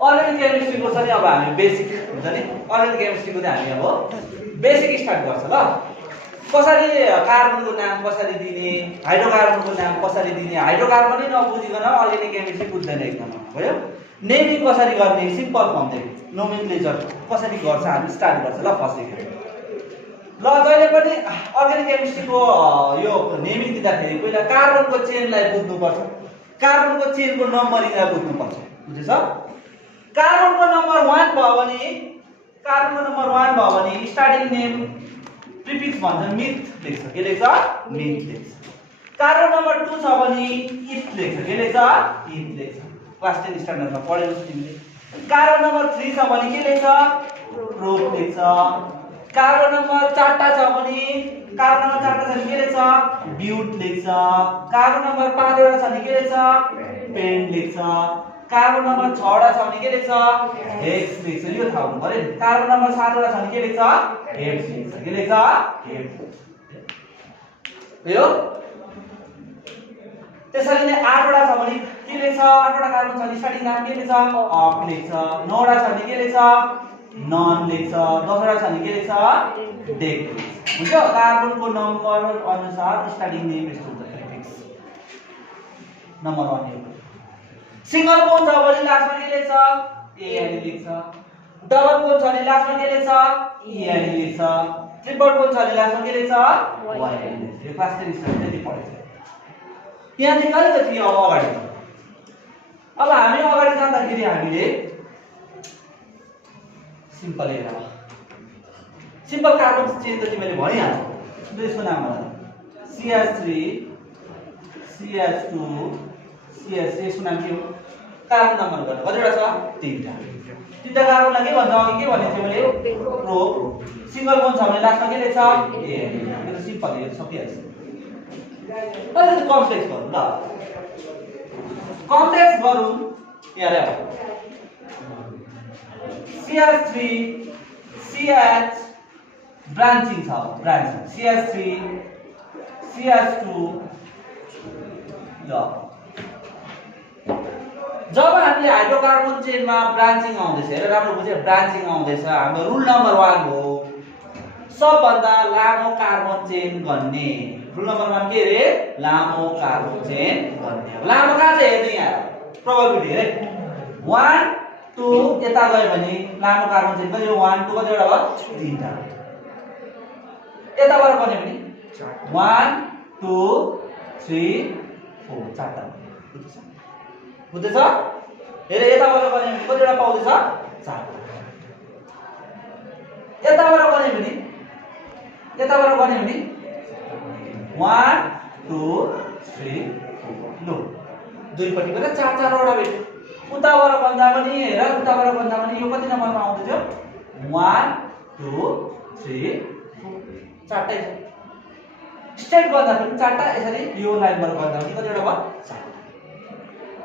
Organic केमिस्ट्रीको छ नि अब हामी बेसिक हुन्छ नि अर्ग्यानिक केमिस्ट्रीको चाहिँ हामी अब बेसिक स्टार्ट गर्छ ल कसरी कार्बनको नाम कसरी दिने हाइड्रोकार्बनको नाम कसरी दिने हाइड्रोकार्बनै नबुझिकन अर्ग्यानिक केमिस्ट्री बुझ्दैन एकदम भयो नेमिङ कसरी गर्ने सिम्पल फर्मदेखि नोमेनक्लेचर कसरी गर्छ हामी स्टार्ट गर्छ ल फर्स्टदेखि ल जहिले पनि अर्ग्यानिक केमिस्ट्रीको यो नेमिङ दिँदाखेरि पहिला कार्बनको चेनलाई बुझ्नुपर्छ कार्बनको चेनको नम्बरिङलाई बुझ्नुपर्छ बुझेछ कार्बनको नम्बर 1 भयो भने कार्बनको नम्बर 1 भयो भने स्टार्टिङ नेम प्रिफिक्स भन्छ मिथ लेख्छ के लेख्छ मिथ लेख्छ कार्बन नम्बर 2 छ भने इथ लेख्छ के लेख्छ इथ लेख्छ क्लास 10 स्ट्यान्डर्डमा पढेको छ तिमीले कार्बन नम्बर 3 छ भने के लेख्छ प्रोप लेख्छ कार्बन नम्बर 4 टा छ भने कार्बन नम्बर 4 टा छ भने के लेख्छ ब्यूट लेख्छ कार्बन नम्बर 5 वटा छ भने के लेख्छ पेन्ट लेख्छ कार्बन नम्बर 6 वटा छ भने के लेख्छ हेक्स लेख्छ यो थाहा हुनु पर्यो नि कार्बन नम्बर 7 वटा छ भने के लेख्छ हेक्स लेख्छ के लेख्छ हेक्स यो त्यसरी नै 8 वटा छ भने के लेख्छ 8 वटा कार्बन छ भने स्टार्टिङ नाम के लेख्छ अप लेख्छ 9 वटा छ भने के लेख्छ नन लेख्छ 10 वटा छ भने के लेख्छ डेक लेख्छ हुन्छ कार्बनको नम्बर अनुसार स्टार्टिङ नेम यस्तो हुन्छ प्रिफिक्स नम्बर 1 यो सिंगल बोन छ भने लास्टमा के लेख्छ ए अनि लेख्छ डबल बोन छ भने लास्टमा के लेख्छ ई अनि लेख्छ ट्रिपल बोन छ भने लास्टमा के लेख्छ वाइ अनि लेख्छ यो क्लास 10 स्टुडेन्ट त्यति पढेछ यहाँ देखि अलिकति अब अगाडि अब हामी अगाडि जाँदाखेरि हामीले सिम्पल हेर सिम्पल कार्बन चेन त तिमीले भनिहाल्छौ यसको नाम भन CH3 CH2 CH यसको नाम के हो कार्बन नम्बर गर्न कतिवटा छ तीनटा कार्बनलाई के भन्छ अघि के भने थियो मैले प्रोप सिंगल बोन छ भने लास्टमा के लेख्छ ए यो त सिम्पल यो सकिहाल्छ अलिकति कम्प्लेक्स गरौँ ल कम्प्लेक्स गरौँ यहाँ हेर CH3 CH ब्रान्चिङ छ ब्रान्चिङ CH3 CH2 ल जब हामीले हाइड्रोकार्बन चेनमा ब्रान्चिङ आउँदैछ हेर राम्रो बुझ्यो ब्रान्चिङ आउँदैछ हाम्रो रुल नम्बर 1 हो सबभन्दा लामो कार्बन चेन गन्ने रुल नम्बर 1 के रे लामो कार्बन चेन गन्ने लामो कहाँ छ हेर्नु यहाँ प्रोबेबिलिटी हेरे 1 2 यता गयो भने लामो कार्बन चेन कति हो 1 2 कतिवटा भयो तीनटा यताबाट गर्ने भने 1 2 3 4 चारटा बुझ्दैछ हेरे यताबाट गर्ने भने कतिवटा पाउँदैछ चारटा यताबाट गर्ने भने 1 2 3 4 लो दुईपट्टि पनि चार चारवटा भेट्यो उताबाट भन्दा पनि हेर उताबाट भन्दा पनि यो कति नम्बरमा आउँदैछ 1 2 3 4 चारटै छ स्ट्रेट गर्दा पनि चारटा यसरी यो लाइनबाट गर्दा पनि कतिवटा भयो चारटा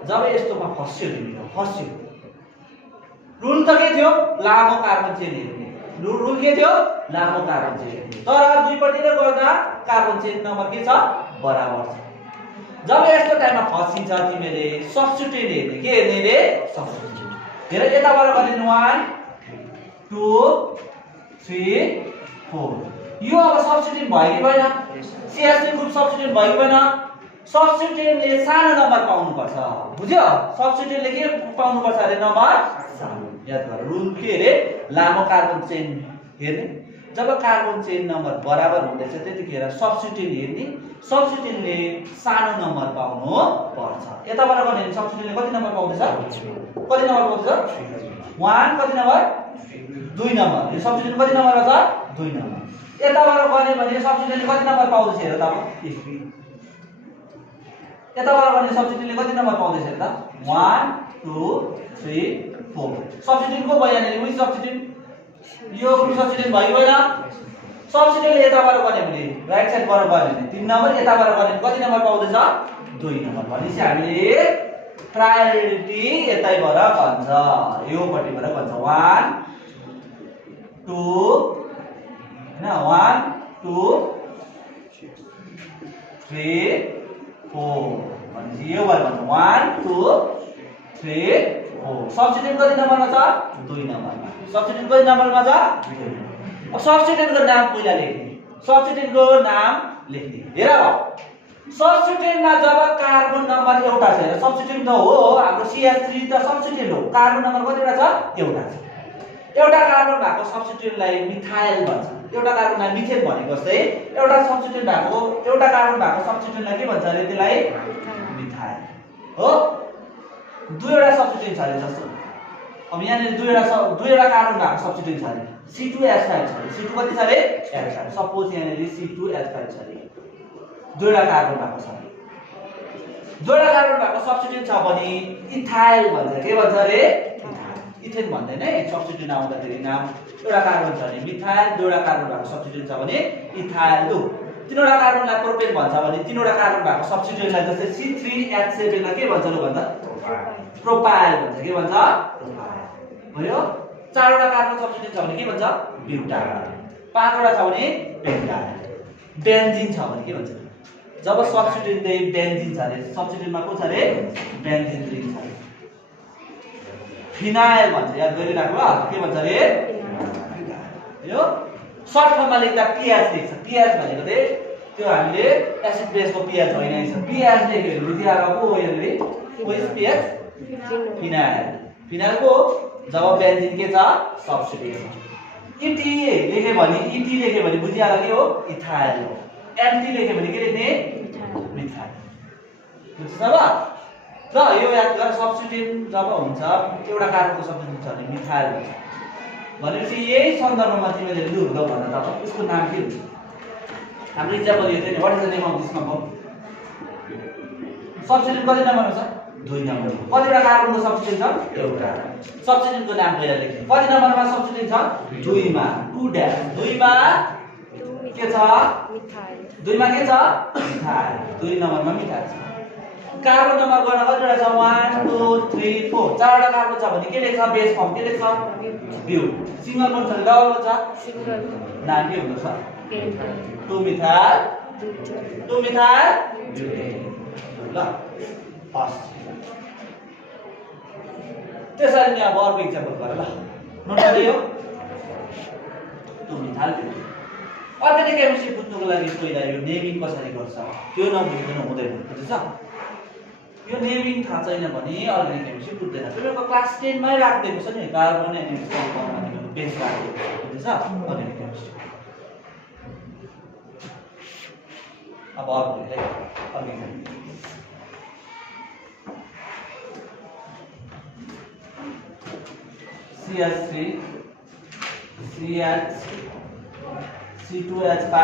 जब यस्तोमा फस्यो रुल त के थियो लामो कार्बन चेन हेर्ने रुल के थियो लामो कार्बन चेन तर दुईपट्टिले गर्दा कार्बन चेन नम्बर के छ बराबर छ जब यस्तो टाइममा फसिन्छ तिमीले सब्स्टिट्युट हेर्ने के हेर्ने रे सब्स्टिट्युट हेर यताबाट गर्ने 1 2 3 4 यो अब सब्स्टिट्युट भयो कि भएन CH3 ग्रुप सब्स्टिट्युट भयो कि भएन सब्स्टिट्युटले सानो नम्बर पाउनु पर्छ बुझ्यो सब्स्टिट्युटले के पाउनु पर्छ अरे नम्बर सानो याद गर रुल के रे लामो कार्बन चेन हेर्ने जब कार्बन चेन नम्बर बराबर हुँदैछ त्यतिखेर सब्स्टिट्युट हेर्ने सब्स्टिट्युटले सानो नम्बर पाउनु पर्छ यताबाट गर्ने सब्स्टिट्युटले कति नम्बर पाउँदैछ कति नम्बर पाउँदैछ 1 कति नम्बर 2 नम्बर यो सब्स्टिट्युट कति नम्बरमा छ 2 नम्बर यताबाट गर्ने भने सब्स्टिट्युटले कति नम्बर पाउँदैछ हेर त यताबाट गर्ने सब्स्टिट्युटले कति नम्बर पाउँदैछ त 1 2 3 4 सब्स्टिट्युट को भयो यहाँनिर उही सब्स्टिट्युट यो ग्रुप सब्स्टिट्युट भयो भएन सब्स्टिट्युटले यताबाट गर्ने भने राइट साइडबाट गयो भने 3 नम्बर यताबाट गर्ने कति नम्बर पाउँदैछ 2 नम्बर भनेपछि हामीले प्रायोरिटी यतैबाट भन्छ यो पट्टिबाट भन्छ 1 2 हैन 1 2 3 4 भनेपछि यो भयो भन्छ 1 2 3 4 सब्स्टिट्युट कति नम्बरमा छ 2 नम्बरमा सब्स्टिट्युट कति नम्बरमा छ 2 अब सब्स्टिट्युटको नाम पहिला लेख्ने सब्स्टिट्युटको नाम लेख्ने हेर सब्स्टिट्युटमा जब कार्बन नम्बर एउटा छ हेर सब्स्टिट्युट त हो हाम्रो CH3 त सब्स्टिट्युट हो कार्बन नम्बर कतिवटा छ एउटा छ एउटा कार्बन भएको सब्स्टिट्युटलाई मिथाइल भन्छ एउटा कार्बनलाई मिथेन भनेको जस्तै एउटा सब्स्टिट्युट भएको एउटा कार्बन भएको सब्स्टिट्युटलाई के भन्छ अरे त्यसलाई मिथाइल हो दुईवटा सब्स्टिट्युट छ अरे जस्तो अब यहाँनिर दुईवटा कार्बन भएको सब्स्टिट्युट छ अरे C2H5 छ C2 कति छ अरे H5 सपोज यहाँनिर C2H5 छ अरे दुईवटा कार्बन भएको छ दुईवटा कार्बन भएको सब्स्टिट्युट छ भने इथाइल भन्छ के भन्छ अरे इथेन भन्दैन है सब्स्टिट्युट आउँदाखेरि नाम एउटा कार्बन छ भने मिथाइल दुईवटा कार्बन भएको सब्स्टिट्युट छ भने इथाइल लु तीनवटा कार्बनलाई प्रोपेन भन्छ भने तीनवटा कार्बन भएको सब्स्टिट्युटलाई जस्तै C3H7 लाई के भन्छ लु भन्दा प्रोपाइल भन्छ के भन्छ प्रोपाइल भयो चारवटा कार्बन सब्स्टिट्युट छ भने के भन्छ ब्युटाइल पाँचवटा छ भने पेन्टाइल बेन्जिन छ भने के भन्छ जब सब्स्टिट्युट चाहिँ बेन्जिन छ अरे सब्स्टिट्युटमा को छ अरे बेन्जिन रिङ छ फिनाइल भन्छ याद गरिराख्नु ल के भन्छ अरे यो सर्ट फर्ममा लेख्दा पीएच लेख्छ पीएच भनेको चाहिँ त्यो हामीले एसिड बेसको पीएच होइन है पीएच लेख्यो भने विद्यार्थीको हो यहाँनिर को इज पीएच फिनाइल फिनाइलको जब बेन्जिन के छ सब्स्टिट्युट इटी लेख्यो भने बुझिहाल्यो के हो इथाइल हो एन्टी लेख्यो भने के लेख्ने मिथाइल बुझ्छ ल ल यो याद गर सब्स्टिट्युट जब हुन्छ एउटा कार्बनको सब्स्टिट्युट छ भने मिथाइल हुन्छ भनेपछि यही सन्दर्भमा तिमीले लु ल भन्दा त उसको नाम के हुन्छ हाम्रो इक्जाम्पल यो चाहिँ what is the name of this compound substitute कति नम्बरमा छ 2 नम्बरमा कतिवटा कार्बनको सब्स्टिट्युट छ एउटा सब्स्टिट्युटको नाम पहिला लेख्नु कति नम्बरमा सब्स्टिट्युट छ 2 मा 2 ड्याश 2 मा के छ मिथाइल 2 मा के छ मिथाइल 2 नम्बरमा मिथाइल छ कार्बन नम्बर गर्न कतिवटा छ 1 2 3 4 चारवटा कार्बन छ भने के लेख्छ बेस फर्म के लेख्छ ब्यू सिंगल बन्ड छ डबल बन्ड छ सिंगल नाम के हुन्छ 2 मिथाइल ब्युटेन ल हस् त्यसरी नै अब अर्को इक्जाम्पल गर ल नोट गरियो 2 मिथाइल ब्युटेन अर्ग्यानिक केमिस्ट्री बुझ्नुको लागि पहिला यो नेमिङ कसरी गर्छ त्यो नबुझिकन हुँदैन बुझ्छ यो नेमिङ थाहा छैन भने अर्ग्यानिक केमिस्ट्री बुझ्दैन तिमीहरुको क्लास 10 मै राख्दिएको छ नि कार्बन एन्ड कम्पाउन्ड भनेको बेस राखेको बुझ्छ अर्ग्यानिक केमिस्ट्री अब अर्को है organic CH3 CH C2H5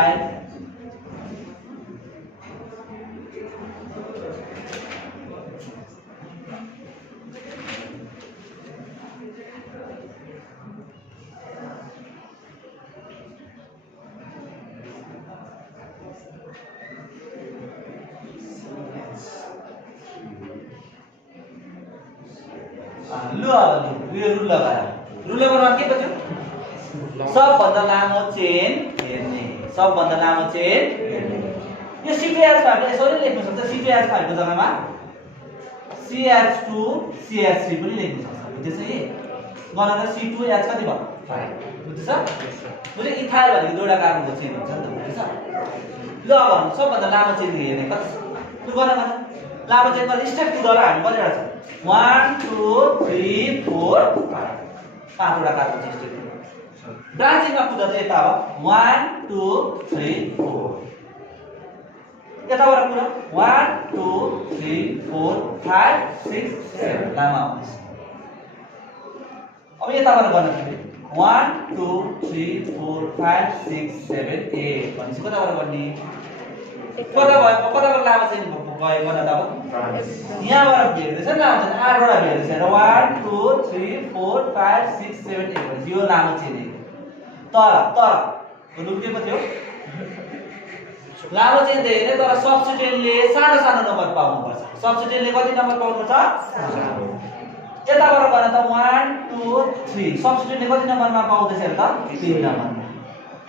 rule लगाएर के बच्यो सबभन्दा लामो चेन हेर्ने सबभन्दा लामो चेन हेर्ने यो C2H5 ले यसरी लेख्न सक्छ C2H5 को जग्गामा CH2 CH3 पनि लेख्न सक्छ बुझ्दैछ है गणना C2H कति भयो 5 बुझ्दैछ बुझ्यो इथाइल भनेको दुईवटा कार्बनको चेन हुन्छ नि त बुझ्दैछ ल अब सबभन्दा लामो चेन हेर्ने कति त्यो गणना लामो चेन गर्दा स्टेप कुदाउला हामी कतिवटा छ 1 2 3 4 5 पाँचवटा कार्बन छ स्टेप ब्रान्चिङमा कुदा चाहिँ यता हो 1 2 3 4 यताबाट कुरा 1 2 3 4 5 6 7 लामा आउँछ अब यताबाट गर्न थाल्यो 1 2 3 4 5 6 7 8 भनेपछि कताबाट गर्ने कताबाट लामा चाहिँ गयो गर्न त अब यहाँबाट भेट्दैछ नि लामा चाहिँ 8 वटा भेट्दैछ र 1 2 3 4 5 6 7 8 भनेपछि यो लामो चाहिँ तर लुक्ने पो थियो लामो चाहिँ धेरै तर सब्स्टिट्युटले सानो सानो नम्बर पाउनुपर्छ सब्स्टिट्युटले कति नम्बर पाउनुपर्छ यताबाट गर्न त 1 2 3 सब्स्टिट्युटले कति नम्बरमा पाउँदैछ त 3 नम्बरमा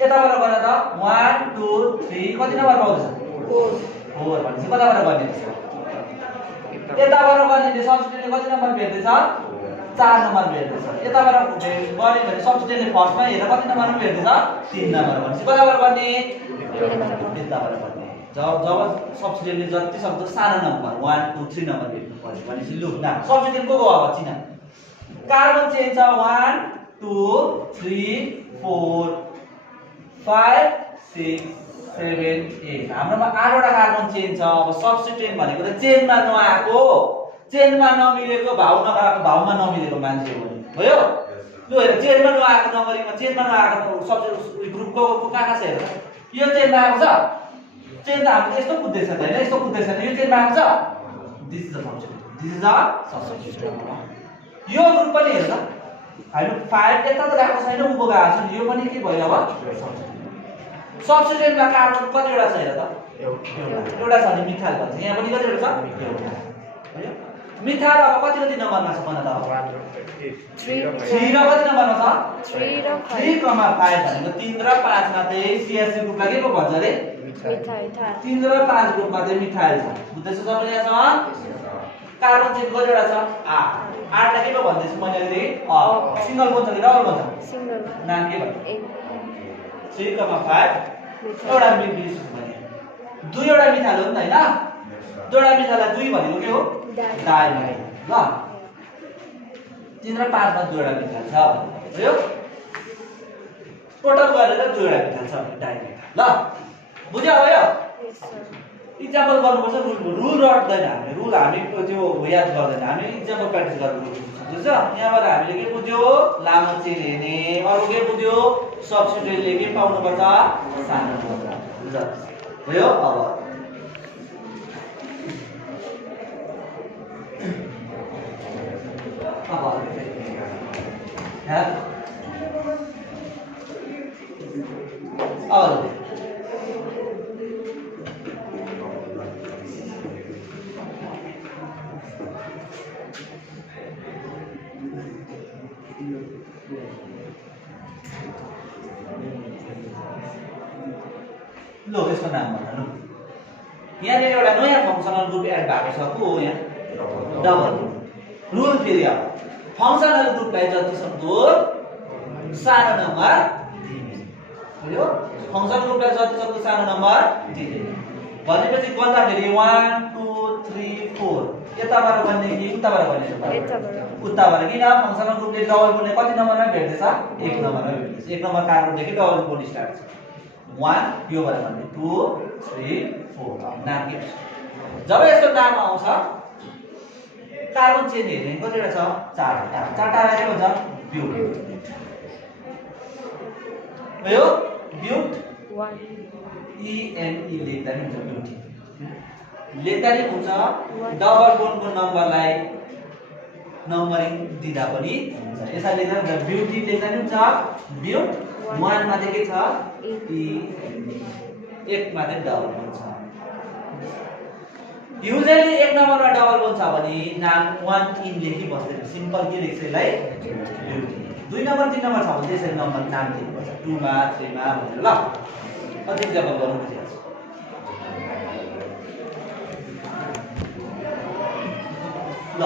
यताबाट गर्न त 1 2 3 कति नम्बर पाउँदैछ 4 भनेपछि कताबाट गर्ने यताबाट गर्ने सब्स्टिट्युटले कति नम्बर भेट्दैछ 4 नम्बर भेट्दैछ यताबाट गऱ्यो भने सब्स्टिट्युटले फर्स्टमा हेर्दा कति नम्बरमा भेट्दैछ 3 नम्बर भनेपछि कताबाट गर्ने यताबाट गर्ने जब सब्स्टिट्युटले जति सक्दो सानो नम्बर 1 2 3 नम्बर भेट्नु पर्यो भनेपछि लु न सब्स्टिट्युट को अब चिना कार्बन चेन छ 1 2 3 4 5 6 7 8 हाम्रोमा 8 वटा कार्बन चेन छ अब सब्स्टिट्युट भनेको त चेनमा नआएको चेनमा नमिलेको भाउ नआएको भाउमा नमिलेको मान्छे हो नि भयो लु हेर चेनमा नआएको नम्बरिङमा चेनमा नआएको सब्स्टिट्युट ग्रुपको कहाँ छ हेर यो चेनमा आएको छ चेन त हाम्रो यस्तो कुद्दै छ हैन यस्तो कुद्दै छ यो चेनमा आएको छ दिस इज द सब्स्टिट्युट यो ग्रुप पनि हेर त हैन 5 यता त गएको छैन उभो गएको छ यो पनि के भयो अब सब्स्टिट्युटमा कार्बन कतिवटा छ हेर त एउटा छ भने मिथाइल भन्छ यहाँ पनि कतिवटा छ एउटा भयो मिथाइल अब कति नम्बरमा छ भन त 3 र कति नम्बरमा छ 3 र 5 भनेको 3 र 5 मा चाहिँ CH3 ग्रुपलाई के पो भन्छ रे मिथाइल 3 र 5 ग्रुपमा चाहिँ मिथाइल छ बुझ्दैछ सबैले यहाँसम्म कार्बन चेन कतिवटा छ 8 लाई के पो भन्दैछु मैले अहिले सिंगल बोन्ड छ कि डबल बोन्ड छ सिंगल नाम के भन्नु 3,5 एउटा मिथाइल भने दुईवटा मिथाइल हो नि त हैन दुईवटा मिथाइललाई दुई भनेको के हो डाइ ल 3 र 5 मा दुईवटा मिथाइल छ भयो टोटल गरेर दुईवटा मिथाइल छ डाइ ल बुझ्यो भयो इक्जाम्पल गर्नुपर्छ रुल रट्दैन हामीले रुल हामी त्यो याद गर्दैन हामी इक्जाम्पल प्र्याक्टिस गर्नुपर्छ बुझ्छ यहाँबाट हामीले के बुझ्यो लामो चेन हेर्ने अरु के बुझ्यो सब्स्टिट्युटले के पाउनु पर्छ सानो नम्बर बुझ्छ भयो अब लो यसको नाम भन्नु यहाँ एउटा नयाँ फंक्शनल ग्रुप एड भएको छ को हो यहाँ डबल रुल फेरि अब फंक्शनल ग्रुपलाई जति सक्दो सानो नम्बर दिने बुझ्यो फंक्शनल ग्रुपलाई जति सक्दो सानो नम्बर दिने भनेपछि गन्दा फेरि 1 2 3 4 यताबाट बन्ने कि उताबाट बन्ने उताबाट किन फंक्शनल ग्रुपले डबल बोन्डले कति नम्बरमा भेट्दैछ 1 नम्बरमा भेट्दैछ 1 नम्बर कार्बनदेखि डबल बोन्ड स्टार्ट छ 1 यो भएर भन्ने 2 3 4 नाम के जब यसको नाम आउँछ कार्बन चेन हेर्ने कतिवटा छ 4 चारटा के भन्छ ब्यूट भयो ब्यूट 1 ENE लेख्दा नि हुन्छ ब्यूटी लेख्दा नि हुन्छ डबल बोन्डको नम्बरलाई नम्बरिङ दिदा पनि हुन्छ यसरी लेख्दा हुन्छ ब्यूटी लेख्दा नि हुन्छ ब्यूट 1 मा चाहिँ के छ E एक मा चाहिँ डबल बोन्ड छ युजुअली एक नम्बरमा डबल बोन्ड छ भने नाम 1 इन लेखि बस्दैन सिम्पल के लेख्छ यसलाई ब्यूटी 2 नम्बर 3 नम्बर छ भने त्यसरी नम्बर नाम लेख्नुपर्छ 2 मा 3 मा भनेर ल कति इक्जाम्पल गर्नु बुझिहाल्छ ल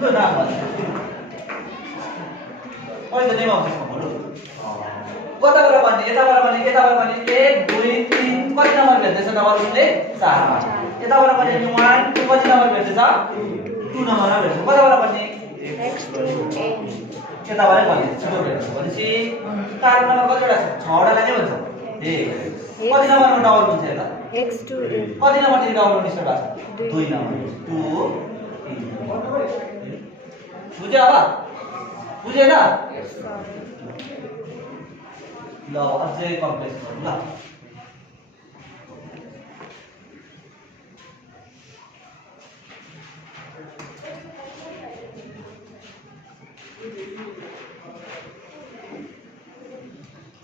त्यो नाम भन्नु What is the name of this one? कताबाट भन्ने यताबाट भन्ने यताबाट भन्ने 1 2 3 कति नम्बर भेट्दैछ डबल बोन्डले 4 यताबाट भन्ने 1 2 कति नम्बर भेट्दैछ 2 नम्बरमा भेट्छ कताबाट भन्ने यताबाट भन्ने छिटो भेट्छ भनेपछि कार्बन नम्बर कतिवटा छ 6 वटालाई के भन्छ ए कति नम्बरमा डबल बोन्ड छ हेर x2 कति नम्बरदेखि डबल बोन्ड स्टार्ट भएको छ 2 नम्बर 2 बुझ्यो अब बुझेन ल अझै कम्प्लेक्स गरौँ ल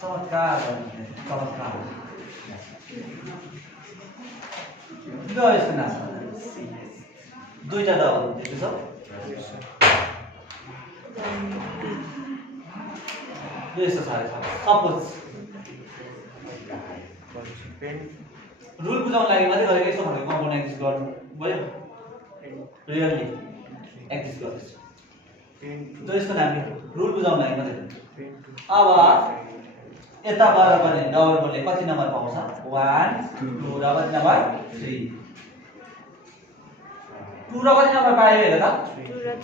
चमत्कार चमत्कार ल यसको नाम दुईटा डबल देख्छ यस्तो छ सपोज रुल बुझाउन लागि मात्रै गरेको यस्तो भनेको कम्पाउन्ड एक्जिस्ट गर्नु भयो रियली एक्जिस्ट गर्छ त यसको नाम के रुल बुझाउन लागि मात्रै अब यताबाट पनि डबल बोन्डले कति नम्बर पाउँछ 1 2 र कति नम्बर 3 2 र कति नम्बर पायो हेर त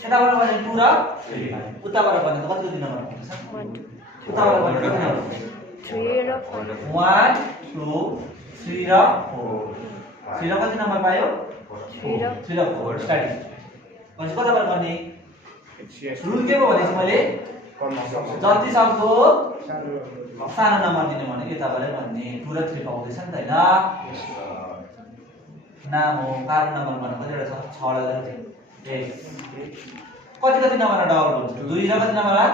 यताबाट पनि 2 र 3 पायो उताबाट पनि कति कति नम्बर पाउँछ 1 2 उताबाट पनि कति नम्बर 3 र 4 1 2 3 र 4 3 र कति नम्बर पायो 3 र 4 स्टार्टिङ अनि कताबाट गर्ने रुल के हो भनेपछि मैले जति सक्दो सानो नम्बर दिने भने यताबाटै भन्ने 2 र 3 पाउँदैछ नि त हैन नाम हो कार्बन नम्बर भन्नु कतिवटा छ 6 वटा छ कति कति नम्बर डबल हुन्छ 2 र कति नम्बर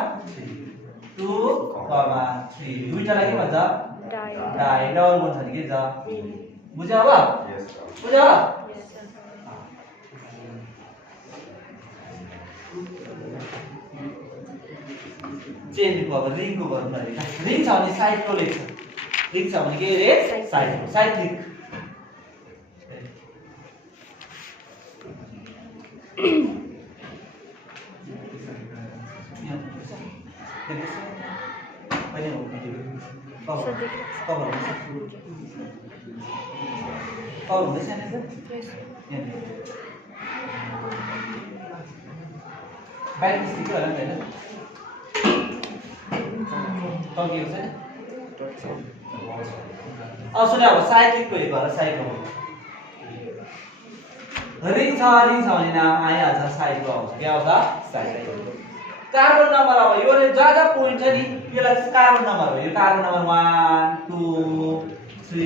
2 3 दुईटालाई के भन्छ डाइ डबल बोन्ड छ नि के छ बुझ्यो अब बुझ्यो चेन को अब रिङ को गर्नु पर्यो रिङ छ भने साइक्लो लेख्छ रिङ छ भने के रे साइक्लो साइक्लिक कभर हुँदैछ नि ब्याक स्टिक होला नि हैन टकिएको छैन सुन अब साइक्लिकको एक भएर साइक्लो रिङ छ भने नाम आइहाल्छ साइक्लो आउँछ के आउँछ साइक्लो कार्बन नम्बर अब यो जहाँ पोइन्ट छ नि यसलाई कार्बन नम्बर हो यो कार्बन नम्बर 1 2 3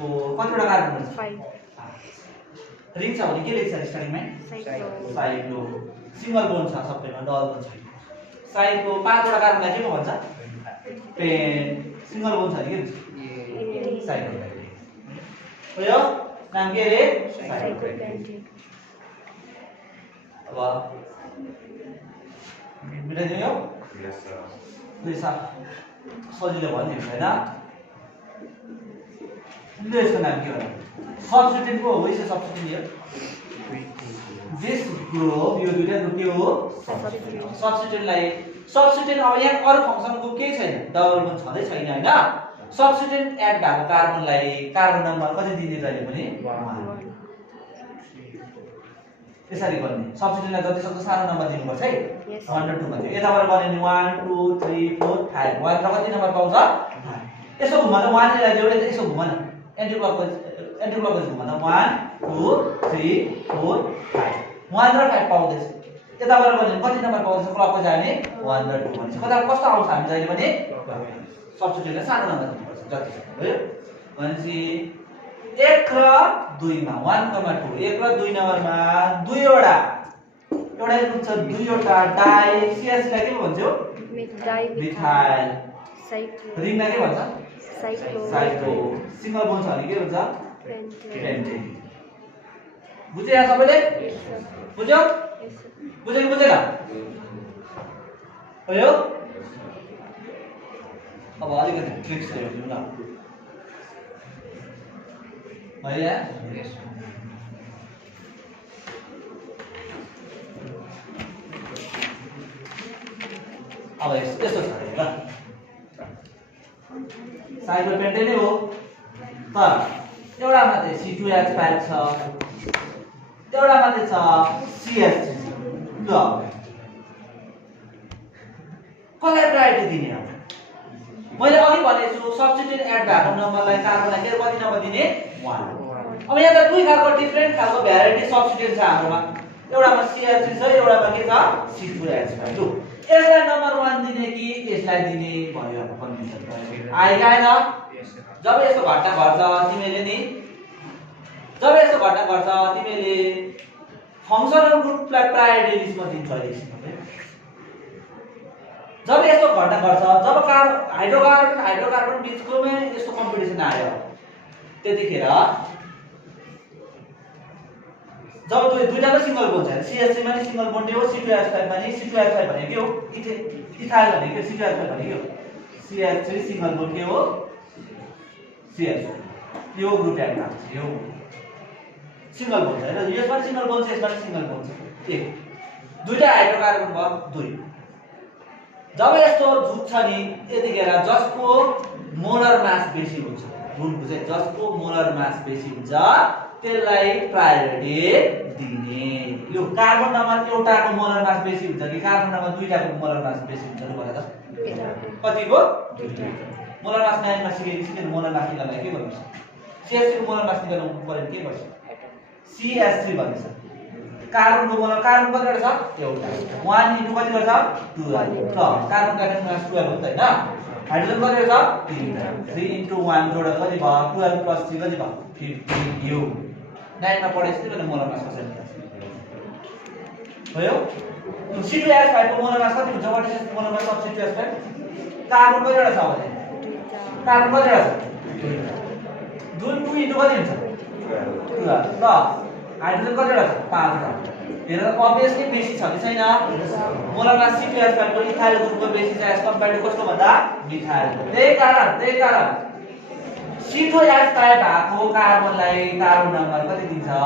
4 कतिवटा कार्बन हुन्छ 5 रिङ छ भने के लेख्छ स्टार्टिङमा साइक्लो सिंगल बोन्ड छ सबैमा डबल बोन्ड छैन साइक्लो 5 वटा कार्बनलाई के पो भन्छ पेन सिंगल बोन्ड छ नि के भन्छ साइक्लो हो यो नाम के रे साइक्लो अब मिलाइदियो यस सर दुई साथ सजिलो भन्ने हैन यसको नाम के हो सब्स्टिट्युट को हो यसो सब्स्टिट्युट हियर दिस ग्रुप यो दुईटा ग्रुप के हो सब्स्टिट्युटलाई सब्स्टिट्युट अब यहाँ अरु फंक्सन ग्रुप केही छैन डबल बोन्ड छँदै छैन हैन सब्स्टिट्युट एड भएको कार्बनलाई कार्बन नम्बर कति दिने जहिले पनि 1 यसरी गर्ने सब्स्टिट्युटलाई जति सक्दो सानो नम्बर दिनुपर्छ है 1 र 2 मा थियो यताबाट गर्ने 1 2 3 4 5 1 र कति नम्बर पाउँछ 5 यसो घुमा त 1 लाई जोडे त यसो घुमा न एन्टी क्लकवाइज घुमा त 1 2 3 4 5 1 र 5 पाउँदैछ यताबाट गर्ने कति नम्बर पाउँदैछ क्लकवाइज आयो भने 1 र 2 भन्छ कता कस्तो आउँछ हामी जहिले पनि सब्स्टिट्युटलाई सानो नम्बर दिनुपर्छ जति सक्दो भयो भनेपछि 1 र 2 मा 1 2 1 र 2 नम्बरमा दुईवटा एउटा ग्रुप छ दुईवटा डाइ सीएच लाई के भन्छौ मिथाइल रिङलाई के भन्छ साइक्लो सिंगल बोन्ड छ भने के हुन्छ पेन्टेन बुझ्यो सबैले बुझ्यो बुझेन भयो अब अलिकति ट्रिक्स हेर्नु न भयो अब यस्तो छ ल साइक्लो पेन्टेन नै हो तर एउटामा चाहिँ C2H5 छ एउटामा चाहिँ छ CH3 ल कसलाई प्रायोरिटी दिने हो मैले अघि भनेको छु सब्स्टिट्युट एड भएको नम्बरलाई कार्बनलाई के कति नम्बर दिने 1 अब यहाँ त दुई खालको डिफरेन्ट खालको भ्याराइटी सब्स्टिट्युट छ हाम्रोमा एउटामा CH3 छ एउटामा के छ C2H5 ल यसलाई नम्बर 1 दिने कि यसलाई दिने भयो अब कन्फ्युजन आएन जब यस्तो घटना घट्छ तिमीले नि जब यस्तो घटना घट्छ तिमीले फंक्सनल ग्रुपलाई प्रायोरिटी लिस्टमा दिन्छौ जब यस्तो घटना घट्छ जब हाइड्रोकार्बन बीचकोमै यस्तो कम्पिटिसन आयो त्यतिखेर जब दुईटाको सिंगल बोन्ड छ CH3 मा नि सिंगल बोन्ड हो C2H5 मा नि C2H5 भनेको के हो इथाइल भनेको C2H5 भनेको CH3 सिंगल बोन्ड के हो CH4 यो ग्रुप एड भएको छ यो सिंगल बोन्ड हैन यसमा सिंगल बोन्ड छ यसमा सिंगल बोन्ड छ एक दुईटा हाइड्रोकार्बन भयो दुई जब यस्तो झुक्छ नि यतिखेर जसको मोलर मास बेसी हुन्छ बोन्डको चाहिँ जसको मोलर मास बेसी हुन्छ त्यसलाई प्रायोरिटी दिने यो कार्बन नम्बर एउटाको मोलर मास बेसी हुन्छ कि कार्बन नम्बर दुईटाको मोलर मास बेसी हुन्छ ल भने त कतिको मोलर मास 9 मा सिकेपछि मोलर मास निकाल्नलाई के गर्नुपर्छ CH3 को मोलर मास निकाल्नु पर्यो के गर्छ CH3 भन्दैछ कार्बनको मोलर कार्बन कतिवटा छ एउटा 1 इन्टु कति गर्छ 12 ल कार्बन एटम मास 12 हो त हैन हाइड्रोजन कतिवटा छ 3 इन्टु 1 जोडा कति भयो 12 प्लस 3 कति भयो 15 यो 9 मा पढेपछि भने मोलर मास कसरी निकाल्छ भयो C2H5 को मोलर मास कति हुन्छ what is molar mass of C2H5 carbon कतिवटा छ भने कार्बन कतिवटा छ 2 इन्टु कति हुन्छ 12 ल हाइड्रोजन कतिवटा छ 5 वटा हेर obviously बेसी छ कि छैन मोलर मास C2H5 को इथाइल ग्रुपको बेसी छ एज कम्पेयर टु कसको भन्दा मिथाइल त्यही कारण C2H5 भएको कार्बनलाई कार्बन नम्बर कति दिन्छ 1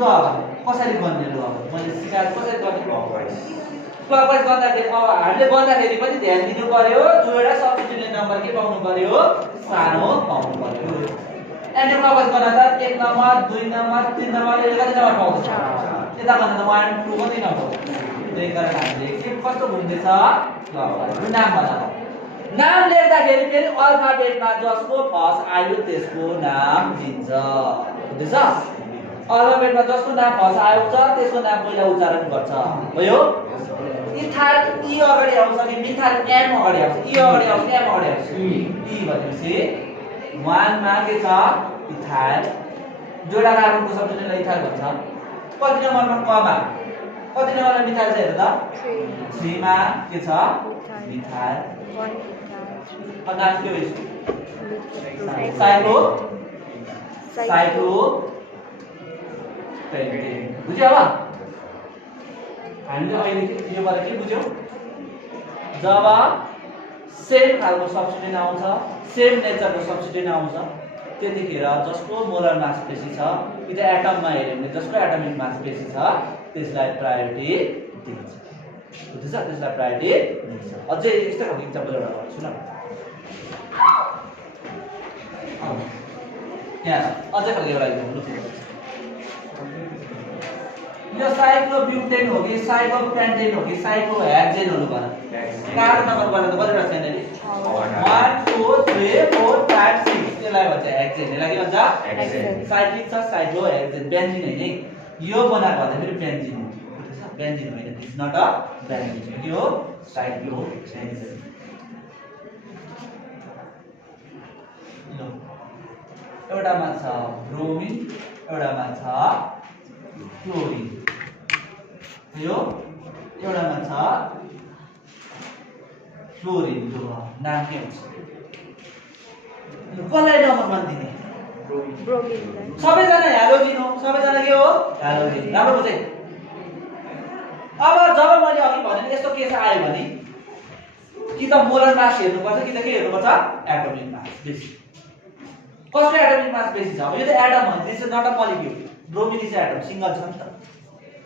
ल कसरी गर्ने ल मैले सिकाएको कसरी गर्ने क्लकवाइज गर्दाखेरि अब हामीले गर्दाखेरि पनि ध्यान दिनु पर्यो दुईवटा सब्स्टिट्युएन्ट नम्बर के पाउनु पर्यो सानो पाउनु पर्यो एन्टी क्लकवाइज गर्दा त 1 नम्बर 2 नम्बर 3 नम्बर यसले कति नम्बर पाउँछ यता भन्दा त 1 2 कति नम्बर त्यही कारण हामीले के कस्तो हुँदैछ क्लकवाइज नाम भन्दा नाम लेख्दाखेरि फेरि अल्फाबेटमा जसको फर्स्ट आयो त्यसको नाम दिन्छ बुझ्दैछ अल्फाबेटमा जसको नाम फर्स्ट आयो त्यसको नाम पहिला उच्चारण गर्छ भयो इथाइल ई अगाडि आउँछ कि मिथाइल एम अगाडि आउँछ ई अगाडि आउँछ एम अगाडि आउँछ ई भनेपछि 1 मा के छ इथाइल जोडा कार्बनको सब्स्टिट्युएन्टलाई इथाइल भन्छ कति नम्बरमा कमा कति नम्बरमा मिथाइल छ हेर त 3 मा के छ मिथाइल 1 नाम के हो साइक्लो पेन्टेन बुझ्यो अब हामीले अहिले योबाट के बुझ्यौ जब सेम खालको सब्स्टिट्युएन्ट आउँछ सेम नेचरको सब्स्टिट्युएन्ट आउँछ त्यतिखेर जसको मोलर मास बेसी छ कि त एटममा हेर्यो भने जसको एटमिक मास बेसी छ त्यसलाई प्रायोरिटी दिन्छ बुझ्दैछ त्यसलाई प्रायोरिटी दिन्छ अझै यस्तो खालको इक्जाम्पल एउटा गर्छु न यहाँ अझै खालको एउटा इक्जाम्पल यो साइक्लोब्युटेन हो कि साइक्लोपेन्टेन हो कि साइक्लोहेक्सेन हो भन कार्बन नम्बर गरेर त कतिवटा छैन नि 1 2 3 4 5 6 त्यसलाई भन्छ हेक्सेन यसलाई के भन्छ हेक्सेन साइक्लिक छ साइक्लोहेक्सेन बेन्जिन हैन यो बनाएको भन्दा फेरि बेन्जिन हो बुझ्दैछ बेन्जिन होइन इट्स नट अ बेन्जिन यो साइक्लोहेक्सेन ल एउटामा छ ब्रोमिन एउटामा छ क्लोरिन यो एउटामा छ फ्लोरिन को नाम के हुन्छ कसलाई नम्बर 1 दिने ब्रोमिन सबैजना हेलोजिन हो सबैजना के हो हेलोजिन राम्रो बुझे अब जब मैले अघि भने यस्तो केस आयो भने कि त मोलर मास हेर्नुपर्छ कि त के हेर्नुपर्छ एटमिक मास बेसी कसको एटमिक मास बेसी छ अब यो त एटम हो this is not a molecule bromine is atom single छ नि त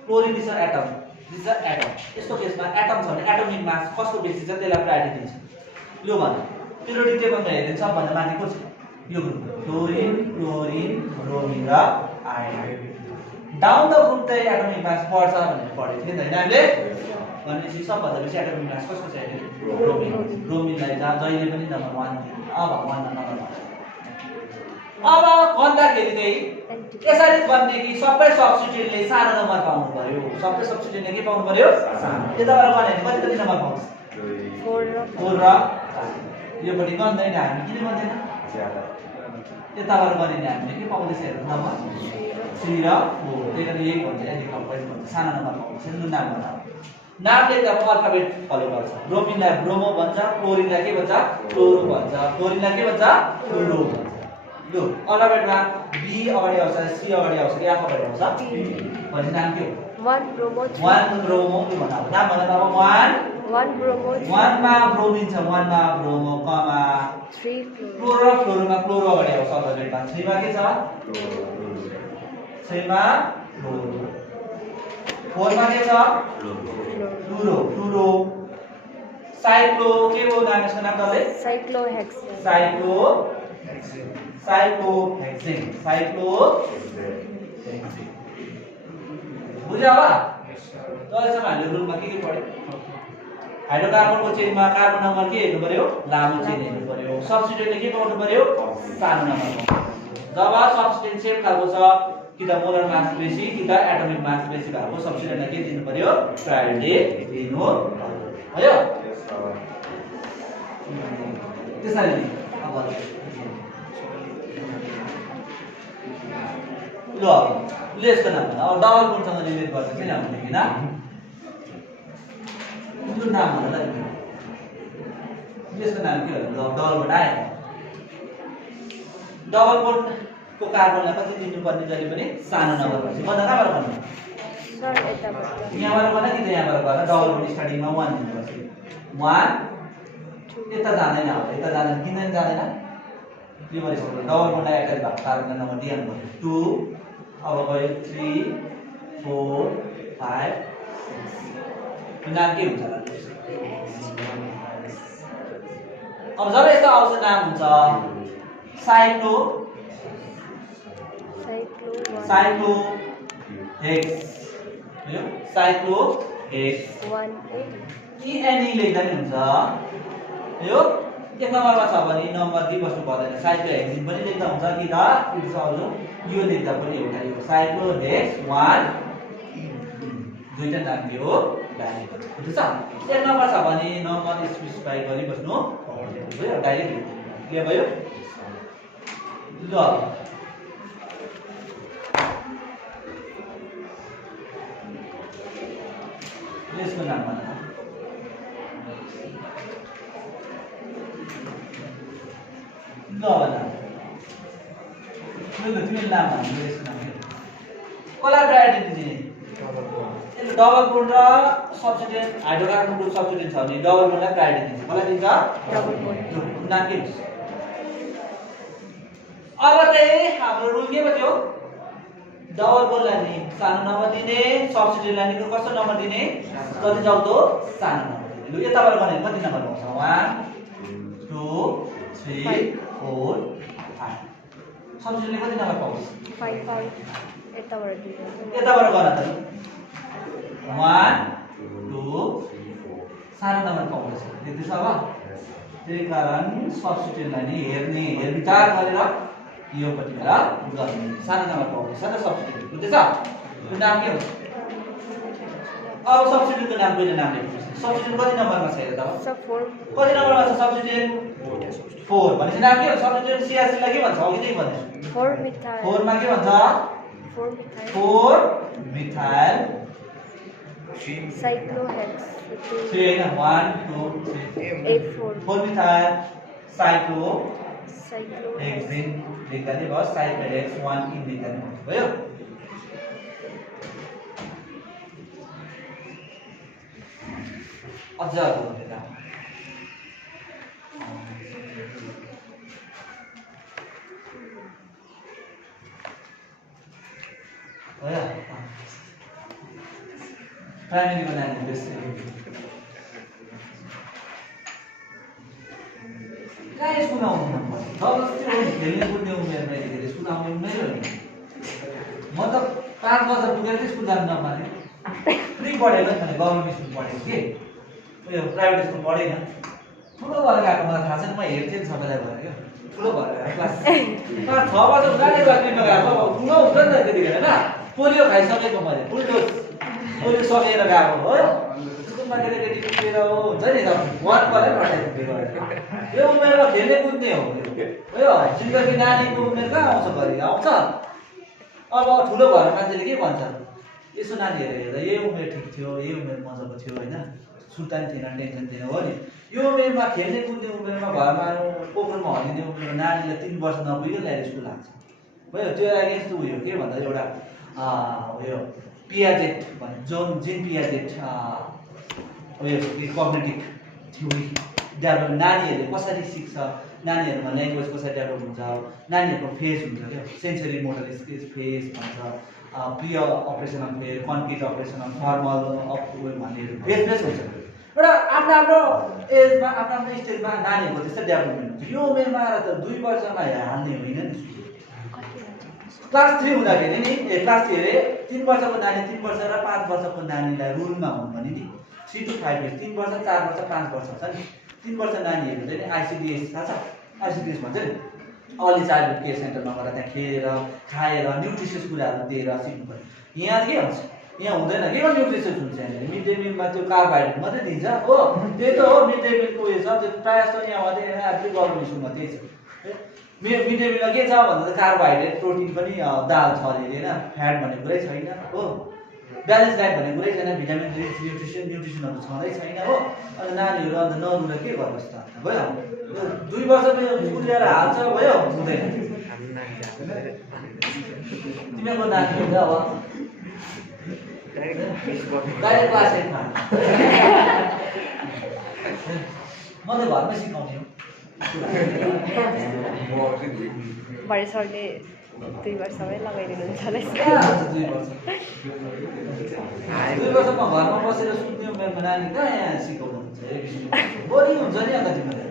chlorine is atom this is atom यस्तो केसमा एटम छ भने एटमिक मास कसको बेसी छ त्यसलाई प्रायोरिटी दिन्छ यो भन्दा पिरियोडिक टेबलमा हेर्दा सबभन्दा माथि को छ यो ग्रुप क्लोरिन क्लोरिन ब्रोमिन र आयोडिन डाउन द ग्रुप चाहिँ एटमिक मास बढ्छ भनेर पढेको थियो नि त हामीले भनेपछि सबभन्दा बेसी एटमिक मास कसको छ ब्रोमिन ब्रोमिनलाई जहिले पनि नम्बर 1 अब 1 नम्बर 1 अब भन्दाखेरि चाहिँ यसरी गर्ने कि सबै सब्स्टिट्युएन्टले सानो नम्बर पाउनु पर्यो सबै सब्स्टिट्युएन्टले के पाउनु पर्यो सानो यताबाट गर्ने कति कति नम्बर पाउँछ 4 र यो पनि गर्दैन हामी किन गर्दैन ज्यादा यताबाट गर्ने हामीले के पाउँदैछ हेर्नु नम्बर 3 र 4 त्यही कारण यही भन्छ एन्टी क्लकवाइज भन्छ सानो नम्बर पाउँछ लु नाम भन्छ नामले त अल्फाबेट फलो गर्छ ब्रोमिनलाई ब्रोमो भन्छ क्लोरिनलाई के भन्छ क्लोरो भन्छ क्लोरिनलाई के भन्छ फ्लोरो भन्छ लु अल्फाबेटमा बी अगाडि आउँछ सी अगाडि आउँछ कि एफ अगाडि आउँछ भने नाम के हो 1 ब्रोमो लु भन्नु नाम भन्दा अब 1 ब्रोमो 1 मा ब्रोमिन छ 1 मा ब्रोमो कमा 3 क्लोरो र फ्लोरोमा क्लोरो अगाडि आउँछ अल्टरनेटमा 3 मा के छ 3 मा फ्लोरो 4 मा के छ फ्लोरो फ्लोरो साइक्लो के हो नाम यसको नाम तपाईँ cyclohexane साइक्लोहेक्सेन बुझ्यो अब अहिलेसम्म हामीले रुलमा के पढ्यो हाइड्रोकार्बनको चेनमा कार्बन नम्बर के हेर्नु पर्यो लामो चेन हेर्नु पर्यो सब्स्टिट्युएन्टले के पाउनु पर्यो सानो नम्बर जब सब्स्टिट्युएन्ट सेम खालको छ कि त मोलर मास बेसी कि त एटमिक मास बेसी भएको सब्स्टिट्युएन्टलाई के दिनु पर्यो प्रायोरिटी दिनु भयो त्यसरी अब ल यसको नाम अब डबल बोन्डसँग रिलेट गर्दा चाहिँ नाम लेखिन जुन नाम होला यसको नाम के हो डबल बोन्ड आयो डबल बोन्डको कार्बनलाई कति दिनुपर्ने जहिले पनि सानो नम्बर भन्छ भन्दा कहाँबाट भन्नु यहाँबाट गर्न कि त यहाँबाट गर्न डबल बोन्ड स्टार्टिङमा 1 दिनुपर्छ 1 यता जाँदैन अब यता जाँदैन किन जाँदैन रिभर्स डबल बोन्डलाई एट्याच भएको कार्बनको नम्बर दिइहाल्नु पर्यो 2 अब गयो 3 4 5 6 नाम के हुन्छ अब जब यस्तो आउँछ नाम हुन्छ साइक्लो हेक्स यो साइक्लो हेक्स 1 एनी लेख्दा नि हुन्छ यो एक नम्बरमा छ भने नम्बर दिइबस्नु पर्दैन साइक्लो हेक्सिन पनि लेख्दा हुन्छ कि त इट्स अल्सो यो लेख्दा पनि एउटा यो साइक्लो हेक्स 1 दुईटा नाम के हो भ्याल्यु बुझ्छ एक नम्बर छ भने नम्बर स्पेसिफाई गरिबस्नु भयो डाइरेक्ट के भयो ल यसको नाम भन ल भन तिमीले नाम भन्नु यसको नाम कसलाई प्रायोरिटी दिने डबल बोन्ड र सब्स्टिट्युएन्ट हाइड्रोकार्बन ग्रुप सब्स्टिट्युएन्ट छ भने डबल बोन्डलाई प्रायोरिटी दिन्छ कसलाई दिन्छ डबल बोन्ड नाम के हुन्छ अब चाहिँ हाम्रो रुल के थियो डबल बोन्डलाई नि सानो नम्बर दिने सब्स्टिट्युएन्टलाई नि कस्तो नम्बर दिने जति सक्दो सानो नम्बर दिने लु यताबाट गर्ने कति नम्बर पाउँछ 1 2 3 4 5 सब्स्टिट्युएन्टले कति नम्बर पाउँछ 5 यताबाट गर्न त 1 2 सानो नम्बर पाउँछ देख्दैछ अब त्यही कारण सब्स्टिट्युएन्टलाई नि हेर्ने हेरविचार गरेर यो पटिबाट गर्ने सानो नम्बर पाउँछ र सब्स्टिट्युएन्ट बुझ्दैछ यो नाम के हो अब सब्स्टिट्युएन्टको नाम कहिले नाम लेख्नु सब्स्टिट्युएन्ट कति नम्बरमा छ हेर त कति नम्बरमा छ सब्स्टिट्युएन्ट 4 भनेपछि नाम के हो सब्स्टिट्युएन्ट CH3 लाई के भन्छ अघि नै भने 4 मिथाइल 4 मा के भन्छ 4 मिथाइल cyclohex 3 हैन 1 2 3 4 मिथाइल साइक्लोहेक्सिन लेख्दा नि भयो साइक्लोहेक्स 1 इन लेख्दा नि भयो अझ हेर्दा भयो प्राइमेरी बनाउने बेस्ट कहाँ स्कुल आउनु मन पर्छ जबरजस्ती खेल्ने कुद्ने उमेरमा यतिखेर स्कुल आउने उमेर हो नि म त 5 वर्ष पुगेर स्कुल जानु नमाने फ्री पढेको नि गभर्मेन्ट स्कुल पढेको कि उयो प्राइभेट स्कुल पढेन ठुलो भएर गएको मलाई थाहा छैन म हेर्थेँ सबैलाई भएर क्या ठुलो भएर क्लास 6 वर्ष गाडी बाक्रीमा गएको ठुलो हुन्छ नि त त्यतिखेर होइन पोलियो खाइसकेको मैले फुल डोज पोलियो सकेर गएको हो स्कुलमा केटाकेटी कुदेर हुन्छ नि त वान गरेर पठाइदिएको यो उमेरमा खेल्ने कुद्ने हो यो जिन्दगी नानीको उमेर कहाँ आउँछ घरि आउँछ अब ठुलो भएर मान्छेले के भन्छ यसो नानीहरू हेर्दा यही उमेर ठिक थियो यही उमेर मजाको थियो होइन सुर्ता नि थिएन टेन्सन थिएन हो नि यो उमेरमा खेल्ने कुद्ने उमेरमा घरमा पोखरमा हल्लिने उमेरमा नानीलाई 3 वर्ष नपुग्यो ल्याएर स्कुल लाग्छ भयो त्यो एगेन्स्ट उयो के भन्दा एउटा उयो पियाजेट भन्ने जिन पियाजेट उयो कग्निटिभ थ्योरी डेभलपमेन्ट नानीहरूले कसरी सिक्छ, नानीहरूमा ल्याङ्ग्वेज कसरी डेभलप हुन्छ, नानीहरूको फेज हुन्छ क्या, सेन्सरी मोटर स्किल्स फेज भन्छ, pre operational phase, concrete operational, formal up भन्ने फेज हुन्छ। एउटा आफ्नो एजमा आफ्नो स्टेजमा नानीहरूको त्यस्तै डेभलपमेन्ट हुन्छ। यो उमेरमा आएर त 2 वर्षमा हाल्ने होइन नि। क्लास 3 हुँदाखेरि नि क्लास 3 अरे 3 वर्षको नानी 3 वर्ष र 5 वर्षको नानीलाई रुलमा हुनु भने नि 3 to 5 इयर्स, 3 वर्ष 4 वर्ष 5 वर्ष हुन्छ नि। 3 वर्ष नानीहरू चाहिँ आइसिडिएस थाहा छ, आइसिडिएस भन्छ नि, अर्ली चाइल्डहुड केयर सेन्टरमा गएर त्यहाँ खेलेर खाएर न्युट्रिसियस कुराहरू दिएर सिक्नु पर्यो। यहाँ के हुन्छ, यहाँ हुँदैन के न्युट्रिसियस हुन्छ। यहाँनिर मिड डे मिलमा त्यो कार्बोहाइड्रेट मात्रै दिन्छ हो, त्यही त हो मिड डे मिलको उयो छ। त्यो प्रायः जस्तो यहाँ मात्रै एभ्री गभर्मेन्ट स्कुलमा त्यही छ। मिड डे मिलमा के छ भन्दा त कार्बोहाइड्रेट, प्रोटिन पनि दाल छ अरे होइन, फ्याट भन्ने कुरै छैन हो, ब्यालेन्स डाइट भन्ने कुरै छैन, भिटामिन रिच न्युट्रिसनहरू छँदै छैन हो। अनि नानीहरू अन्त नरुँदा के गर्नुहोस् त भयो। 2 वर्षको स्कुल ल्याएर हाल्छ भयो, हुँदैन। तिमीहरूको नानी हुन्छ अब डाइरेक्ट क्लास 8 मा म त घरमै सिकाउने हो। बडे सरले 2 वर्षमै लगाइदिनुहुन्छ होला। 2 वर्षमा घरमा बसेर सुत्ने उमेरमा नानी कहाँ यहाँ सिकाउनुहुन्छ, बोरिङ हुन्छ नि। अन्त तिमीहरू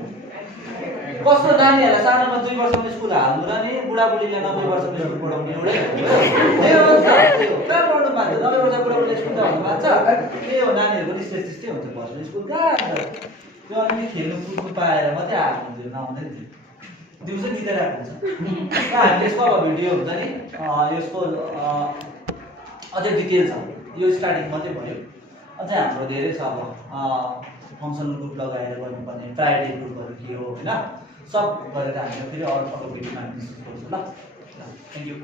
कस्तो नानीहरूलाई सानोमा 2 वर्षमा स्कुल हाल्नु र नि बुढाबुढीले 90 वर्षमा स्कुल पढाउने एउटै कहाँ पढ्नु पान्छ। 90 वर्ष बुढाबुढीले स्कुल त भन्नु पान्छ, त्यही हो। नानीहरूको डिस्टेन्स त्यस्तै हुन्छ, बस्नु स्कुल कहाँ त्यो अलिकति खेल्नु कुद्नु पाएर मात्रै आएको हुन्छ, नआउँदैन थियो। दिउँसो बिताइरहेको हुन्छ। हामीले यसको अब भिडियो हुन्छ नि, यसको अझै डिटेल छ। यो स्टार्टिङ मात्रै भयो, अझै हाम्रो धेरै छ। अब फङ्सनल ग्रुप लगाएर गर्नुपर्ने, फ्राइडे ग्रुपहरू के हो होइन, सब गरेर हामीले फेरि अर्को भिडियोमा डिस्कस गर्छौँ ल। Thank you.